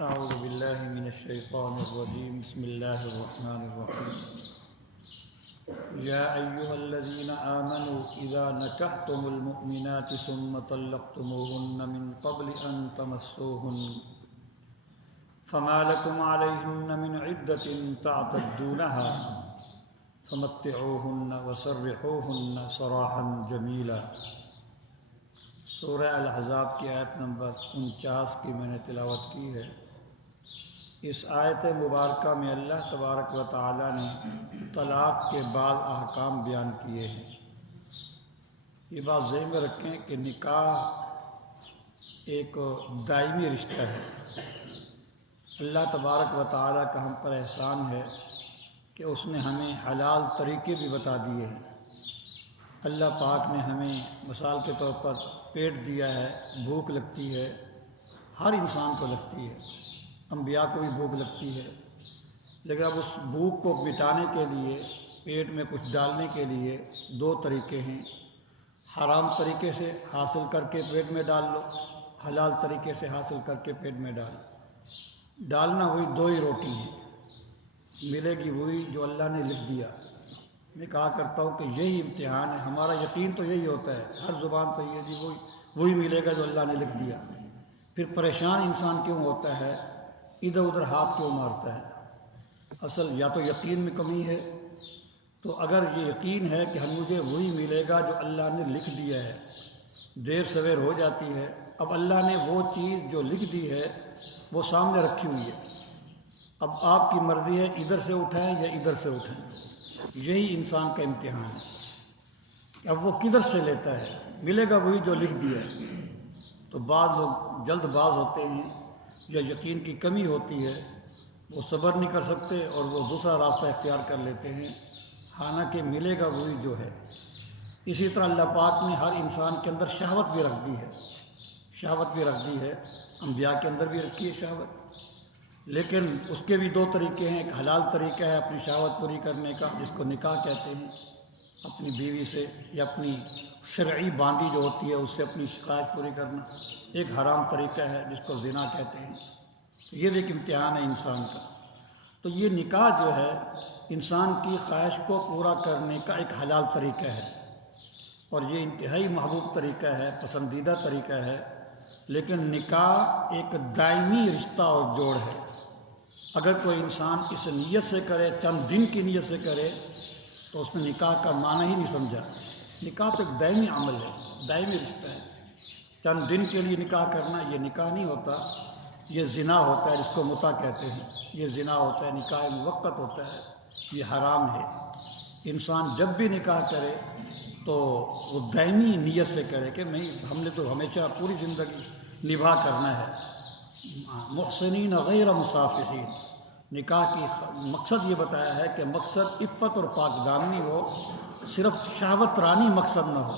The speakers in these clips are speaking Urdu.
اعوذ باللہ من الشیطان الرجیم بسم اللہ الرحمن الرحیم یا ایہا الذین آمنوا اذا نکحتم المؤمنات ثم طلقتموهن من قبل ان تمسوهن فما لكم عليهن من عدة تعتدونها فمتعوهن وسرحوهن سراحا جمیلا۔ سورہ الاحزاب کی آیت نمبر 49 کی میں نے تلاوت کی ہے۔ اس آیت مبارکہ میں اللہ تبارک و تعالی نے طلاق کے بعض احکام بیان کیے ہیں۔ یہ بات ذہن میں رکھیں کہ نکاح ایک دائمی رشتہ ہے۔ اللہ تبارک و تعالی کا ہم پر احسان ہے کہ اس نے ہمیں حلال طریقے بھی بتا دیے ہیں۔ اللہ پاک نے ہمیں مثال کے طور پر پیٹ دیا ہے، بھوک لگتی ہے، ہر انسان کو لگتی ہے، انبیاء کو بھی بھوک لگتی ہے، لیکن اب اس بھوک کو مٹانے کے لیے پیٹ میں کچھ ڈالنے کے لیے دو طریقے ہیں۔ حرام طریقے سے حاصل کر کے پیٹ میں ڈال لو، حلال طریقے سے حاصل کر کے پیٹ میں ڈالنا وہی دو ہی روٹی ہے، ملے گی وہی جو اللہ نے لکھ دیا۔ میں کہا کرتا ہوں کہ یہی امتحان ہے، ہمارا یقین تو یہی ہوتا ہے، ہر زبان سے یہ جی وہی ملے گا جو اللہ نے لکھ دیا۔ پھر پریشان انسان کیوں ہوتا ہے، ادھر ادھر ہاتھ کیوں مارتا ہے؟ اصل یا تو یقین میں کمی ہے، تو اگر یہ یقین ہے کہ مجھے وہی ملے گا جو اللہ نے لکھ دیا ہے، دیر سویر ہو جاتی ہے، اب اللہ نے وہ چیز جو لکھ دی ہے وہ سامنے رکھی ہوئی ہے، اب آپ کی مرضی ہے ادھر سے اٹھائیں یا ادھر سے اٹھائیں۔ یہی انسان کا امتحان ہے، اب وہ کدھر سے لیتا ہے، ملے گا وہی جو لکھ دیا ہے۔ تو بعض لوگ جلد باز ہوتے ہیں یا یقین کی کمی ہوتی ہے، وہ صبر نہیں کر سکتے اور وہ دوسرا راستہ اختیار کر لیتے ہیں، حالانکہ ملے گا وہی جو ہے۔ اسی طرح اللہ پاک نے ہر انسان کے اندر شہوت بھی رکھ دی ہے، شہوت بھی رکھ دی ہے، انبیاء کے اندر بھی رکھی ہے شہوت، لیکن اس کے بھی دو طریقے ہیں۔ ایک حلال طریقہ ہے اپنی شہوت پوری کرنے کا، جس کو نکاح کہتے ہیں، اپنی بیوی سے یا اپنی شرعی باندی جو ہوتی ہے اس سے اپنی خواہش پوری کرنا۔ ایک حرام طریقہ ہے جس کو زنا کہتے ہیں۔ یہ ایک امتحان ہے انسان کا۔ تو یہ نکاح جو ہے انسان کی خواہش کو پورا کرنے کا ایک حلال طریقہ ہے، اور یہ انتہائی محبوب طریقہ ہے، پسندیدہ طریقہ ہے، لیکن نکاح ایک دائمی رشتہ اور جوڑ ہے۔ اگر کوئی انسان اس نیت سے کرے، چند دن کی نیت سے کرے، تو اس نے نکاح کا معنی ہی نہیں سمجھا۔ نکاح تو ایک دائمی عمل ہے، دائمی رشتہ ہے۔ چند دن کے لیے نکاح کرنا یہ نکاح نہیں ہوتا، یہ زنا ہوتا ہے، جس کو متع کہتے ہیں۔ یہ زنا ہوتا ہے، نکاح موقت ہوتا ہے، یہ حرام ہے۔ انسان جب بھی نکاح کرے تو وہ دائمی نیت سے کرے کہ ہم نے تو ہمیشہ پوری زندگی نبھا کرنا ہے۔ محسنین غیر مصافحین، نکاح کی مقصد یہ بتایا ہے کہ مقصد عفت اور پاک دامنی ہو، صرف شہوت رانی مقصد نہ ہو۔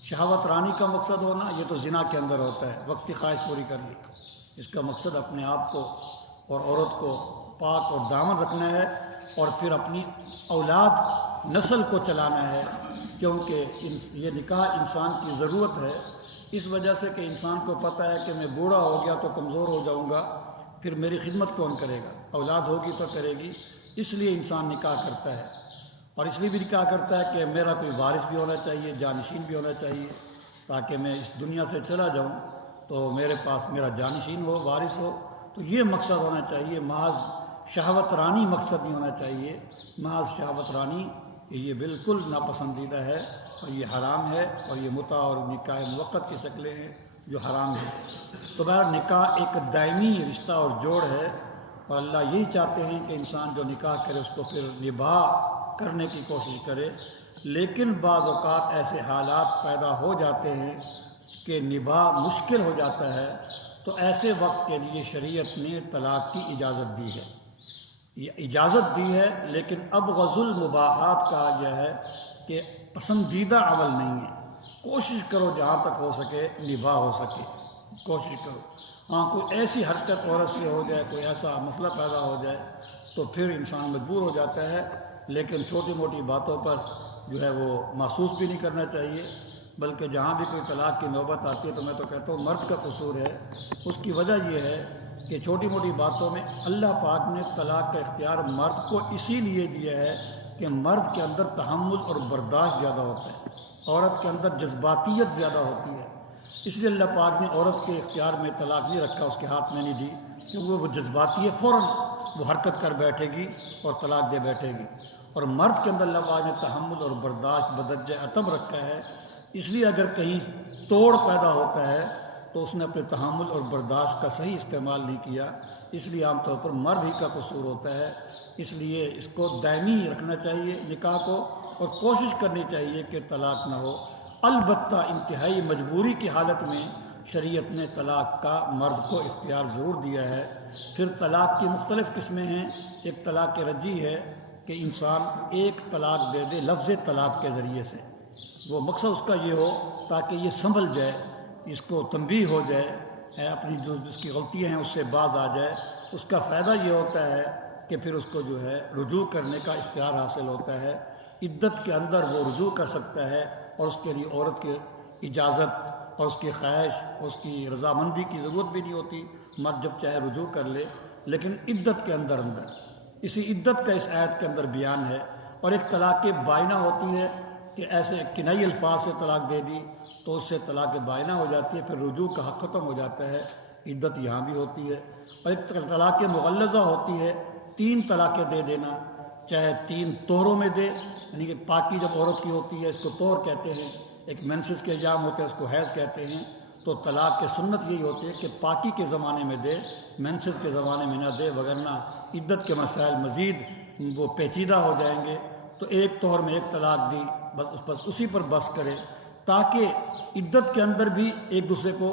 شہوت رانی کا مقصد ہونا یہ تو زنا کے اندر ہوتا ہے، وقتی خواہش پوری کر لی۔ اس کا مقصد اپنے آپ کو اور عورت کو پاک اور دامن رکھنا ہے، اور پھر اپنی اولاد نسل کو چلانا ہے، کیونکہ یہ نکاح انسان کی ضرورت ہے، اس وجہ سے کہ انسان کو پتہ ہے کہ میں بوڑھا ہو گیا تو کمزور ہو جاؤں گا، پھر میری خدمت کون کرے گا؟ اولاد ہوگی تو کرے گی، اس لیے انسان نکاح کرتا ہے۔ اور اس لیے بھی نکاح کرتا ہے کہ میرا کوئی وارث بھی ہونا چاہیے، جانشین بھی ہونا چاہیے، تاکہ میں اس دنیا سے چلا جاؤں تو میرے پاس میرا جانشین ہو، وارث ہو۔ تو یہ مقصد ہونا چاہیے، محض شہوت رانی مقصد نہیں ہونا چاہیے۔ محض شہوت رانی یہ بالکل ناپسندیدہ ہے، اور یہ حرام ہے، اور یہ متع اور نکاح موقت کی شکلیں ہیں جو حرام ہیں۔ تو بہر نکاح ایک دائمی رشتہ اور جوڑ ہے، اور اللہ یہی چاہتے ہیں کہ انسان جو نکاح کرے اس کو پھر نبھا کرنے کی کوشش کرے۔ لیکن بعض اوقات ایسے حالات پیدا ہو جاتے ہیں کہ نبھا مشکل ہو جاتا ہے، تو ایسے وقت کے لیے شریعت نے طلاق کی اجازت دی ہے۔ یہ اجازت دی ہے، لیکن ابغض المباحات کہا گیا ہے کہ پسندیدہ عمل نہیں ہے۔ کوشش کرو جہاں تک ہو سکے نبھا ہو سکے، کوشش کرو۔ ہاں کوئی ایسی حرکت عورت سے ہو جائے، کوئی ایسا مسئلہ پیدا ہو جائے تو پھر انسان مجبور ہو جاتا ہے، لیکن چھوٹی موٹی باتوں پر جو ہے وہ محسوس بھی نہیں کرنا چاہیے۔ بلکہ جہاں بھی کوئی طلاق کی نوبت آتی ہے تو میں تو کہتا ہوں مرد کا قصور ہے۔ اس کی وجہ یہ ہے کہ چھوٹی موٹی باتوں میں اللہ پاک نے طلاق کا اختیار مرد کو اسی لیے دیا ہے کہ مرد کے اندر تحمل اور برداشت زیادہ ہوتا ہے، عورت کے اندر جذباتیت زیادہ ہوتی ہے، اس لیے اللہ پاک نے عورت کے اختیار میں طلاق نہیں رکھا، اس کے ہاتھ میں نہیں دی، کیونکہ وہ جذباتی ہے، فوراً وہ حرکت کر بیٹھے گی اور طلاق دے بیٹھے گی۔ اور مرد کے اندر اللہ پاک نے تحمل اور برداشت بدرجہ اتم رکھا ہے، اس لیے اگر کہیں توڑ پیدا ہوتا ہے تو اس نے اپنے تحمل اور برداشت کا صحیح استعمال نہیں کیا، اس لیے عام طور پر مرد ہی کا قصور ہوتا ہے۔ اس لیے اس کو دائمی رکھنا چاہیے نکاح کو، اور کوشش کرنی چاہیے کہ طلاق نہ ہو۔ البتہ انتہائی مجبوری کی حالت میں شریعت نے طلاق کا مرد کو اختیار ضرور دیا ہے۔ پھر طلاق کی مختلف قسمیں ہیں۔ ایک طلاق رجعی ہے کہ انسان ایک طلاق دے دے لفظ طلاق کے ذریعے سے، وہ مقصد اس کا یہ ہو تاکہ یہ سنبھل جائے، اس کو تنبیہ ہو جائے، اپنی جو جس کی غلطیاں ہیں اس سے باز آ جائے۔ اس کا فائدہ یہ ہوتا ہے کہ پھر اس کو جو ہے رجوع کرنے کا اختیار حاصل ہوتا ہے، عدت کے اندر وہ رجوع کر سکتا ہے، اور اس کے لیے عورت کی اجازت اور اس کی خواہش اور اس کی رضامندی کی ضرورت بھی نہیں ہوتی، مرد جب چاہے رجوع کر لے، لیکن عدت کے اندر اسی عدت کا اس آیت کے اندر بیان ہے۔ اور ایک طلاق بائنہ ہوتی ہے کہ ایسے کنائی الفاظ سے طلاق دے دی تو اس سے طلاق بائنہ ہو جاتی ہے، پھر رجوع کا حق ختم ہو جاتا ہے، عدت یہاں بھی ہوتی ہے۔ اور ایک طلاق مغلظہ ہوتی ہے، 3 طلاقیں دے دینا، چاہے 3 طہروں میں دے، یعنی کہ پاکی جب عورت کی ہوتی ہے اس کو طہر کہتے ہیں، ایک مینسز کے ایام ہوتے ہیں اس کو حیض کہتے ہیں، تو طلاق کی سنت یہی ہوتی ہے کہ پاکی کے زمانے میں دے، مینسز کے زمانے میں نہ دے، وگرنہ عدت کے مسائل مزید وہ پیچیدہ ہو جائیں گے۔ تو ایک طہر میں ایک طلاق دی، بس اسی پر بس کرے، تاکہ عدت کے اندر بھی ایک دوسرے کو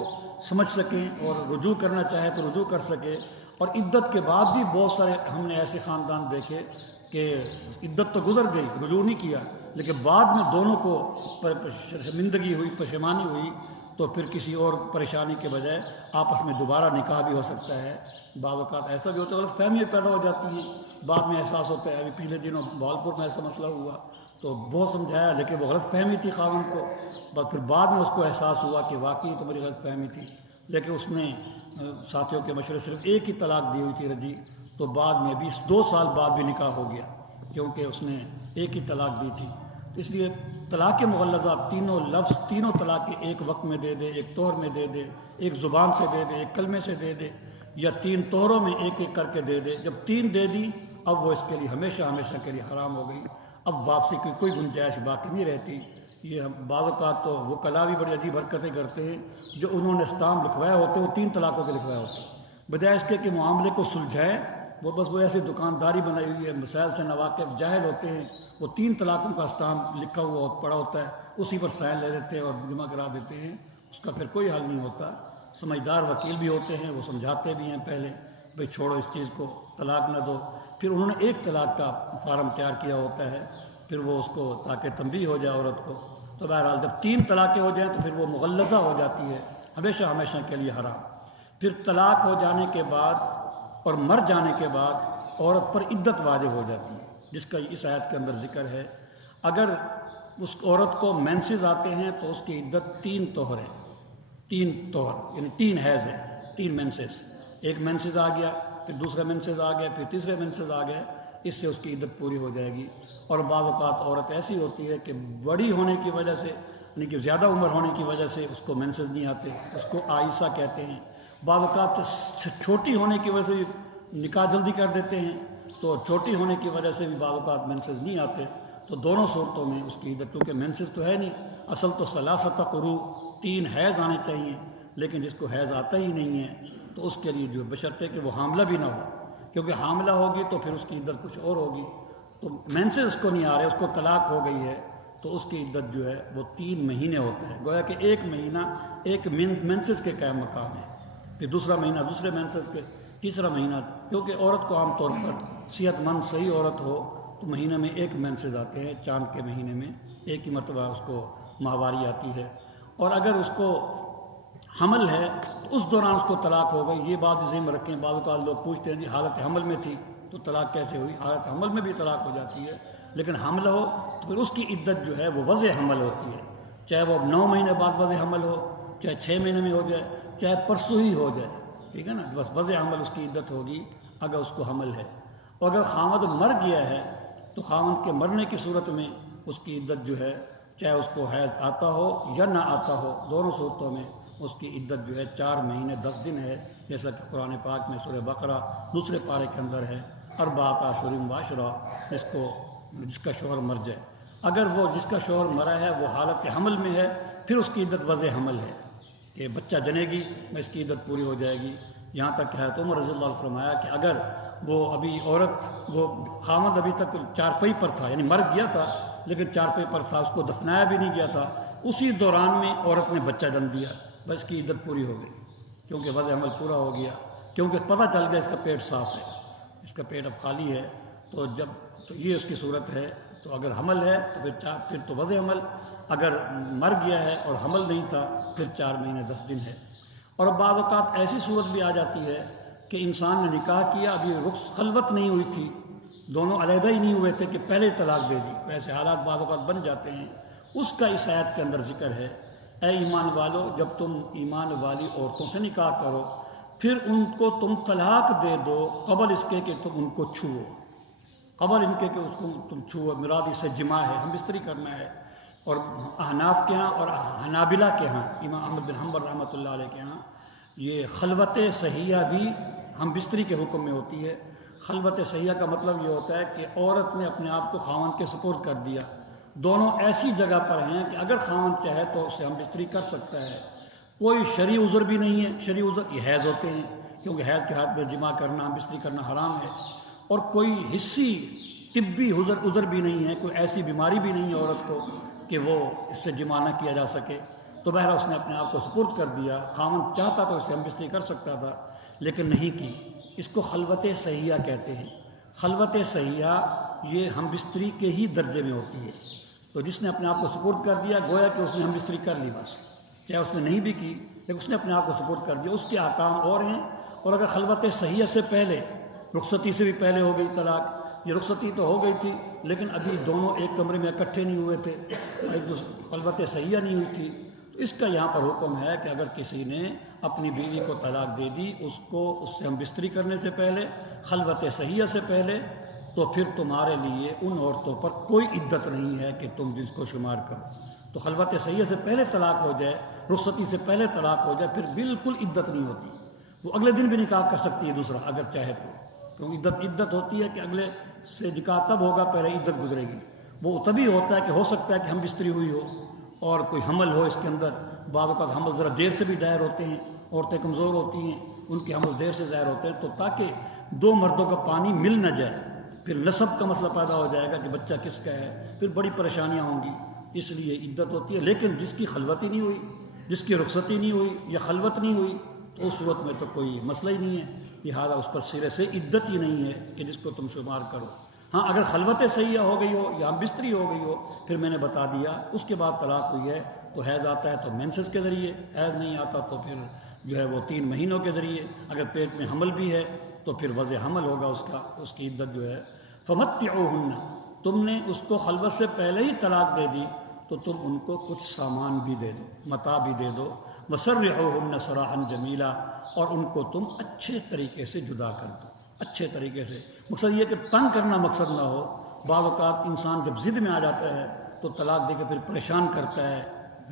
سمجھ سکیں، اور رجوع کرنا چاہے تو رجوع کر سکے۔ اور عدت کے بعد بھی بہت سارے ہم نے ایسے خاندان دیکھے کہ عدت تو گزر گئی، رجوع نہیں کیا، لیکن بعد میں دونوں کو شرمندگی ہوئی، پشیمانی ہوئی، تو پھر کسی اور پریشانی کے بجائے آپس میں دوبارہ نکاح بھی ہو سکتا ہے۔ بعض اوقات ایسا بھی ہوتا ہے، غلط فہمیاں پیدا ہو جاتی ہیں، بعد میں احساس ہوتا ہے۔ ابھی پچھلے دنوں بھاولپور میں ایسا مسئلہ ہوا تو بہت سمجھایا، لیکن وہ غلط فہمی تھی خاوند کو، بس پھر بعد میں اس کو احساس ہوا کہ واقعی تو میری غلط فہمی تھی، لیکن اس نے ساتھیوں کے مشورے صرف ایک ہی طلاق دی ہوئی تھی رجعی، تو بعد میں 2 سال بعد بھی نکاح ہو گیا، کیونکہ اس نے ایک ہی طلاق دی تھی۔ اس لیے طلاق مغلظہ تینوں طلاقیں ایک وقت میں دے دے، ایک طہر میں دے دے، ایک زبان سے دے دے، ایک کلمے سے دے دے، یا 3 طہروں میں ایک ایک کر کے دے دے۔ جب 3 دے دی اب وہ اس کے لیے ہمیشہ کے لیے حرام ہو گئی، اب واپسی کی کوئی گنجائش باقی نہیں رہتی۔ یہ بعض اوقات تو وکلاء بھی بڑی عجیب حرکتیں کرتے ہیں، جو انہوں نے اسٹامپ لکھوایا ہوتے ہیں وہ 3 طلاقوں کے لکھوائے ہوتے ہیں، بجائے اس کے کہ معاملے کو سلجھائیں، وہ ایسے دکانداری بنائی ہوئی ہے، مسائل سے ناواقف جاہل ہوتے ہیں، وہ 3 طلاقوں کا اسٹامپ لکھا ہوا پڑا ہوتا ہے، اسی پر سائن لے لیتے ہیں اور جمع کرا دیتے ہیں، اس کا پھر کوئی حل نہیں ہوتا۔ سمجھدار وکیل بھی ہوتے ہیں، وہ سمجھاتے بھی ہیں پہلے بھئی چھوڑو اس چیز کو، طلاق نہ دو، پھر انہوں نے ایک طلاق کا فارم تیار کیا ہوتا ہے، پھر وہ اس کو تاکہ تنبیہ ہو جائے عورت کو۔ تو بہرحال جب 3 طلاقیں ہو جائیں تو پھر وہ مغلظہ ہو جاتی ہے، ہمیشہ کے لیے حرام۔ پھر طلاق ہو جانے کے بعد اور مر جانے کے بعد عورت پر عدت واجب ہو جاتی ہے، جس کا اس آیت کے اندر ذکر ہے۔ اگر اس عورت کو مینسز آتے ہیں تو اس کی عدت 3 طہر ہے، 3 طہر یعنی 3 حیض ہے، 3 مینسز، ایک مینسز آ گیا، پھر دوسرا مینسز آ گیا، پھر تیسرے مینسز آ گئے، اس سے اس کی عدت پوری ہو جائے گی۔ اور بعض اوقات عورت ایسی ہوتی ہے کہ بڑی ہونے کی وجہ سے، یعنی کہ زیادہ عمر ہونے کی وجہ سے اس کو مینسز نہیں آتے، اس کو عائسہ کہتے ہیں۔ بعض اوقات چھوٹی ہونے کی وجہ سے بھی نکاح جلدی کر دیتے ہیں، تو چھوٹی ہونے کی وجہ سے بھی بعض اوقات مینسز نہیں آتے، تو دونوں صورتوں میں اس کی عدت، کیونکہ مینسز تو ہے نہیں، اصل تو 3 قروء 3 حیض آنے چاہیے، لیکن جس کو حیض آتا ہی نہیں ہے تو اس کے لیے جو بشرطے کہ وہ حاملہ بھی نہ ہو، کیونکہ حاملہ ہوگی تو پھر اس کی عدت کچھ اور ہوگی۔ تو مینسز اس کو نہیں آ رہے، اس کو طلاق ہو گئی ہے، تو اس کی عدت جو ہے وہ 3 مہینے ہوتا ہے، گویا کہ 1 مہینہ ایک مینسز کے قائم مقام ہے، پھر دوسرا مہینہ دوسرے مینسز کے، تیسرا مہینہ، کیونکہ عورت کو عام طور پر صحت مند صحیح عورت ہو تو مہینہ میں 1 مینسز آتے ہیں، چاند کے مہینے میں 1 ہی مرتبہ اس کو ماہواری آتی ہے۔ اور اگر اس کو حمل ہے تو اس دوران اس کو طلاق ہو گئی، یہ بات ذہن میں رکھیں۔ بعض اوقات لوگ پوچھتے ہیں جی حالت حمل میں تھی تو طلاق کیسے ہوئی؟ حالت حمل میں بھی طلاق ہو جاتی ہے، لیکن حمل ہو تو پھر اس کی عدت جو ہے وہ وضع حمل ہوتی ہے، چاہے وہ 9 مہینے بعد وضع حمل ہو، چاہے 6 مہینے میں ہو جائے، چاہے پرسوں ہی ہو جائے، ٹھیک ہے نا، بس وضع حمل اس کی عدت ہوگی اگر اس کو حمل ہے، اور اگر خامد مر گیا ہے تو خامد کے مرنے کی صورت میں اس کی عدت جو ہے، چاہے اس کو حیض آتا ہو یا نہ آتا ہو، دونوں صورتوں میں اس کی عدت جو ہے 4 مہینے 10 دن ہے، جیسا کہ قرآن پاک میں سورہ بقرہ دوسرے پارے کے اندر ہے، 4 اشہر و عشرہ، جس کا شوہر مر جائے۔ اگر وہ جس کا شوہر مرا ہے وہ حالت حمل میں ہے، پھر اس کی عدت وضع حمل ہے کہ بچہ جنے گی میں اس کی عدت پوری ہو جائے گی۔ یہاں تک کہ حضرت عمر رضی اللہ عنہ فرمایا کہ اگر وہ ابھی وہ خامد ابھی تک چارپائی پر تھا، یعنی مر گیا تھا لیکن چارپائی پر تھا، اس کو دفنایا بھی نہیں گیا تھا، اسی دوران میں عورت نے بچہ جن دیا، بس کی عدت پوری ہو گئی، کیونکہ وضع حمل پورا ہو گیا، کیونکہ پتہ چل گیا اس کا پیٹ صاف ہے، اس کا پیٹ اب خالی ہے، تو یہ اس کی صورت ہے۔ تو اگر حمل ہے تو پھر تو وضع حمل، اگر مر گیا ہے اور حمل نہیں تھا پھر 4 مہینے 10 دن ہے۔ اور اب بعض اوقات ایسی صورت بھی آ جاتی ہے کہ انسان نے نکاح کیا، ابھی خلوت نہیں ہوئی تھی، دونوں علیحدہ ہی نہیں ہوئے تھے کہ پہلے طلاق دے دی، ایسے حالات بعض اوقات بن جاتے ہیں، اس کا اس آیت کے اندر ذکر ہے، اے ایمان والو جب تم ایمان والی عورتوں سے نکاح کرو پھر ان کو تم طلاق دے دو قبل اس کے کہ تم ان کو چھوؤ، قبل ان کے کہ اس کو تم چھوؤ، مراد اس سے جماع ہے، ہم بستری کرنا ہے۔ اور احناف کے ہاں اور حنابلہ کے ہاں، امام احمد بن حنبل رحمۃ اللہ علیہ کے ہاں، یہ خلوت صحیحہ بھی ہم بستری کے حکم میں ہوتی ہے۔ خلوت صحیحہ کا مطلب یہ ہوتا ہے کہ عورت نے اپنے آپ کو خاوند کے سپرد کر دیا، دونوں ایسی جگہ پر ہیں کہ اگر خاوند چاہے تو اس سے ہم بستری کر سکتا ہے، کوئی شرعی عذر بھی نہیں ہے، شرعی عذر یہ حیض ہوتے ہیں، کیونکہ حیض کے ہاتھ میں جماع کرنا، ہم بستری کرنا حرام ہے، اور کوئی حصی طبی عذر بھی نہیں ہے، کوئی ایسی بیماری بھی نہیں ہے عورت کو کہ وہ اس سے جماع نہ کیا جا سکے، تو بہرحال اس نے اپنے آپ کو سپرد کر دیا۔ خاوند چاہتا تو اس سے ہم بستری کر سکتا تھا لیکن نہیں کی، اس کو خلوت صحیحہ کہتے ہیں۔ خلوت صحیحہ یہ ہم بستری کے ہی درجے میں ہوتی ہے، تو جس نے اپنے آپ کو سپرد کر دیا گویا کہ اس نے ہم بستری کر لی، بس چاہے اس نے نہیں بھی کی لیکن اس نے اپنے آپ کو سپرد کر دیا، اس کے احکام اور ہیں۔ اور اگر خلوت صحیحہ سے پہلے، رخصتی سے بھی پہلے ہو گئی طلاق، یہ رخصتی تو ہو گئی تھی لیکن ابھی دونوں ایک کمرے میں اکٹھے نہیں ہوئے تھے، ایک دوسرے خلوت صحیحہ نہیں ہوئی تھی، تو اس کا یہاں پر حکم ہے کہ اگر کسی نے اپنی بیوی کو طلاق دے دی، اس سے ہم بستری کرنے سے پہلے، خلوت صحیحہ سے پہلے، تو پھر تمہارے لیے ان عورتوں پر کوئی عدت نہیں ہے کہ تم جس کو شمار کرو۔ تو خلوت صحیحہ سے پہلے طلاق ہو جائے، رخصتی سے پہلے طلاق ہو جائے، پھر بالکل عدت نہیں ہوتی، وہ اگلے دن بھی نکاح کر سکتی ہے دوسرا اگر چاہے تو، کیونکہ عدت ہوتی ہے کہ اگلے سے نکاح تب ہوگا، پہلے عدت گزرے گی، وہ تبھی ہوتا ہے کہ ہو سکتا ہے کہ ہم بستری ہوئی ہو اور کوئی حمل ہو اس کے اندر، بعض اوقات حمل ذرا دیر سے بھی دائر ہوتے ہیں، عورتیں کمزور ہوتی ہیں، ان کے حمل دیر سے ظاہر ہوتے ہیں، تو تاکہ 2 مردوں کا پانی مل نہ جائے، پھر نسب کا مسئلہ پیدا ہو جائے گا کہ بچہ کس کا ہے، پھر بڑی پریشانیاں ہوں گی، اس لیے عدت ہوتی ہے۔ لیکن جس کی خلوت ہی نہیں ہوئی، جس کی رخصتی نہیں ہوئی یا خلوت نہیں ہوئی، تو اس صورت میں تو کوئی مسئلہ ہی نہیں ہے، لہٰذا اس پر سرے سے عدت ہی نہیں ہے کہ جس کو تم شمار کرو۔ ہاں اگر خلوت صحیحہ ہو گئی ہو یا ہم بستری ہو گئی ہو، پھر میں نے بتا دیا اس کے بعد طلاق ہوئی ہے، تو حیض آتا ہے تو مینسز کے ذریعے، حیض نہیں آتا تو پھر جو ہے وہ 3 مہینوں کے ذریعے، اگر پیٹ میں حمل بھی ہے تو پھر وضع حمل ہوگا اس کی عدت جو ہے۔ فمتعوہن، تم نے اس کو خلوت سے پہلے ہی طلاق دے دی تو تم ان کو کچھ سامان بھی دے دو، متاع بھی دے دو، وسرحوہن سراحا جمیلا، اور ان کو تم اچھے طریقے سے جدا کر دو، اچھے طریقے سے۔ مقصد یہ کہ تنگ کرنا مقصد نہ ہو، بعض اوقات انسان جب ضد میں آ جاتا ہے تو طلاق دے کے پھر پریشان کرتا ہے،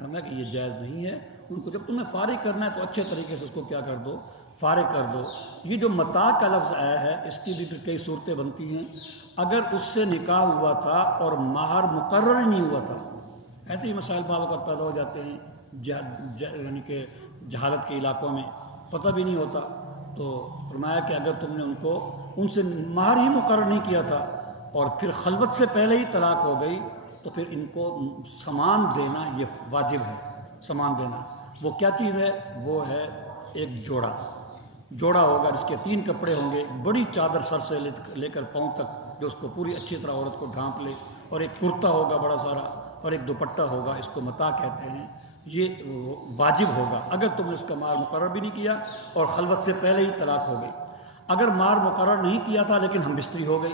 ہمیں کہ یہ جائز نہیں ہے، ان کو جب تمہیں فارغ کرنا ہے تو اچھے طریقے سے اس کو کیا کر دو، فارغ کر دو۔ یہ جو متاع کا لفظ آیا ہے اس کی بھی پھر کئی صورتیں بنتی ہیں، اگر اس سے نکاح ہوا تھا اور مہر مقرر نہیں ہوا تھا، ایسے ہی مسائل بعض اوقات پیدا ہو جاتے ہیں، یعنی کہ جہالت کے علاقوں میں پتہ بھی نہیں ہوتا، تو فرمایا کہ اگر تم نے ان سے مہر ہی مقرر نہیں کیا تھا اور پھر خلوت سے پہلے ہی طلاق ہو گئی تو پھر ان کو سامان دینا یہ واجب ہے۔ سامان دینا وہ کیا چیز ہے؟ وہ ہے ایک جوڑا ہوگا جس کے 3 کپڑے ہوں گے، بڑی چادر سر سے لے کر پاؤں تک جو اس کو پوری اچھی طرح عورت کو ڈھانپ لے، اور ایک کرتا ہوگا بڑا سارا، اور ایک دوپٹہ ہوگا، اس کو متاع کہتے ہیں۔ یہ واجب ہوگا اگر تم نے اس کا مہر مقرر بھی نہیں کیا اور خلوت سے پہلے ہی طلاق ہو گئی۔ اگر مہر مقرر نہیں کیا تھا لیکن ہم بستری ہو گئی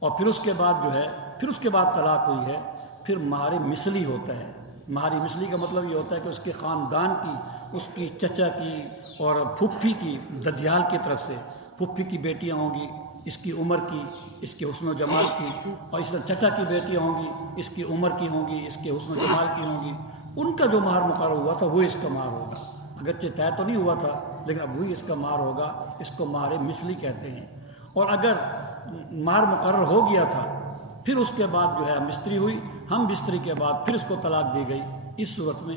اور پھر اس کے بعد جو ہے، پھر اس کے بعد طلاق ہوئی ہے، پھر مہر مثلی ہوتا ہے۔ مہر مثلی کا مطلب یہ ہوتا ہے کہ اس کے خاندان کی، اس کی چچا کی اور پھپھی کی، ددیال کی طرف سے پھپھی کی بیٹیاں ہوں گی اس کی عمر کی، اس کے حسن و جمال کی، اور اس طرح چچا کی بیٹیاں ہوں گی اس کی عمر کی ہوں گی، اس کے حسن و جمال کی ہوں گی، ان کا جو مہر مقرر ہوا تھا وہ اس کا مہر ہوگا۔ اگرچہ طے تو نہیں ہوا تھا لیکن اب وہی اس کا مہر ہوگا، اس کو مہر مثلی کہتے ہیں۔ اور اگر مہر مقرر ہو گیا تھا پھر اس کے بعد جو ہے ہم بستری ہوئی، ہم بستری کے بعد پھر اس کو طلاق دی گئی، اس صورت میں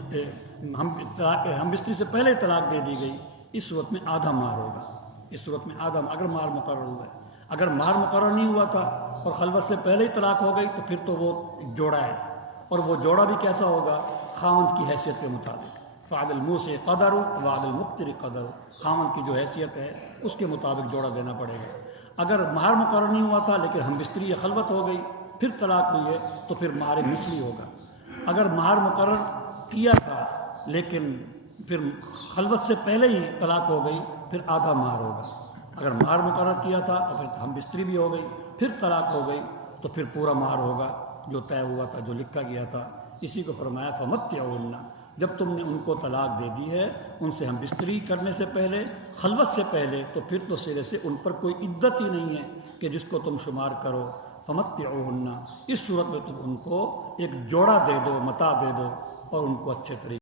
ہم بستری سے پہلے طلاق دے دی گئی، اس صورت میں آدھا مہر ہوگا۔ اس صورت میں آدھا، اگر مہر مقرر ہوا ہے۔ اگر مہر مقرر نہیں ہوا تھا اور خلوت سے پہلے ہی طلاق ہو گئی تو پھر تو وہ جوڑا ہے، اور وہ جوڑا بھی کیسا ہوگا؟ خاوند کی حیثیت کے مطابق۔ فعد الموسع قدر وعد المقتر قدر، خاوند کی جو حیثیت ہے اس کے مطابق جوڑا دینا پڑے گا۔ اگر مہر مقرر نہیں ہوا تھا لیکن ہم بستری یا خلوت ہو گئی پھر طلاق ہوئی ہے تو پھر مہر مثلی ہوگا۔ اگر مہر مقرر کیا تھا لیکن پھر خلوت سے پہلے ہی طلاق ہو گئی پھر آدھا مہر ہوگا۔ اگر مہر مقرر کیا تھا اور پھر ہم بستری بھی ہو گئی پھر طلاق ہو گئی تو پھر پورا مہر ہوگا جو طے ہوا تھا، جو لکھا گیا تھا۔ اسی کو فرمایا فمتعوہن، جب تم نے ان کو طلاق دے دی ہے ان سے ہم بستری کرنے سے پہلے، خلوت سے پہلے، تو پھر تو سرے سے ان پر کوئی عدت ہی نہیں ہے کہ جس کو تم شمار کرو۔ فمتعوہن، اس صورت میں تم ان کو ایک جوڑا دے دو، متاع دے دو اور ان کو اچھے طریقے